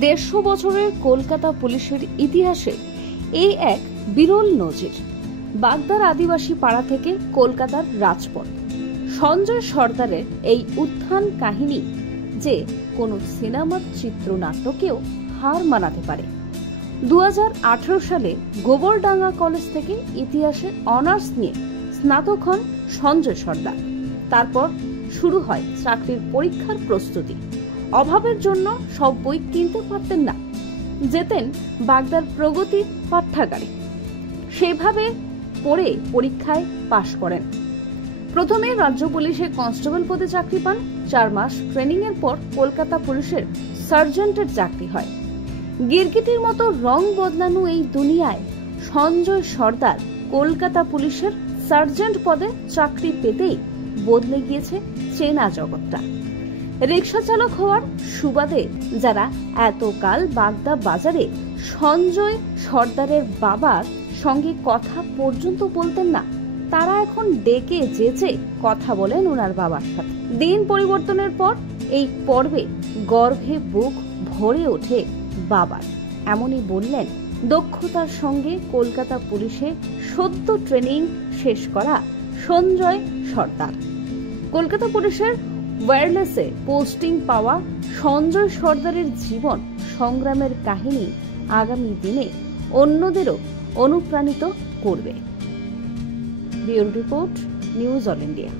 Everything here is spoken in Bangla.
150 বছরের কলকাতা পুলিশের ইতিহাসে এই এক বিরল নজির। বাগদার আদিবাসী পাড়া থেকে কলকাতার রাজপথ, সঞ্জয় সর্দারের এই উত্থান কাহিনী যে কোনো সিনেমার চিত্রনাট্যকেও হার মানাতে পারে। 2018 সালে গোবরডাঙ্গা কলেজ থেকে ইতিহাসে অনার্স নিয়ে স্নাতক হন সঞ্জয় সর্দার। তারপর শুরু হয় চাকরির পরীক্ষার প্রস্তুতি। অভাবের জন্য সব বই কিনতে পারতেন না, যেতেন বাগদার প্রগতি পাঠ্যাগারে। সেভাবে পড়ে পরীক্ষায় পাশ করেন। প্রথমে রাজ্য পুলিশে কনস্টেবল পদে চাকরি পান। 4 মাস ট্রেনিং এর পর কলকাতা পুলিশের সার্জেন্টের চাকরি হয়। গিরগিটির মতো রং বদলানো এই দুনিয়ায় সঞ্জয় সর্দার কলকাতা পুলিশের সার্জেন্ট পদে চাকরি পেতেই বদলে গিয়েছে চেনা জগৎটা। রিক্সা চালক হওয়ার সুবাদে যারা এতকাল বাগদা বাজারে সঞ্জয় সর্দারের বাবার সঙ্গে কথা পর্যন্ত বলতেন না, তারা এখন ডেকে যেচে কথা বলেন ওনার বাবার সাথে। দিন পরিবর্তনের পর এই পর্বে গর্ভে বুক ভরে ওঠে বাবার। এমনই বললেন দক্ষতার সঙ্গে কলকাতা পুলিশে সদ্য ট্রেনিং শেষ করা সঞ্জয় সর্দার। কলকাতা পুলিশের ওয়্যারলেসে পোস্টিং পাওয়া সঞ্জয় সর্দারের জীবন সংগ্রামের কাহিনী আগামী দিনে অন্যদেরও অনুপ্রাণিত করবে। Bureau report, news all India.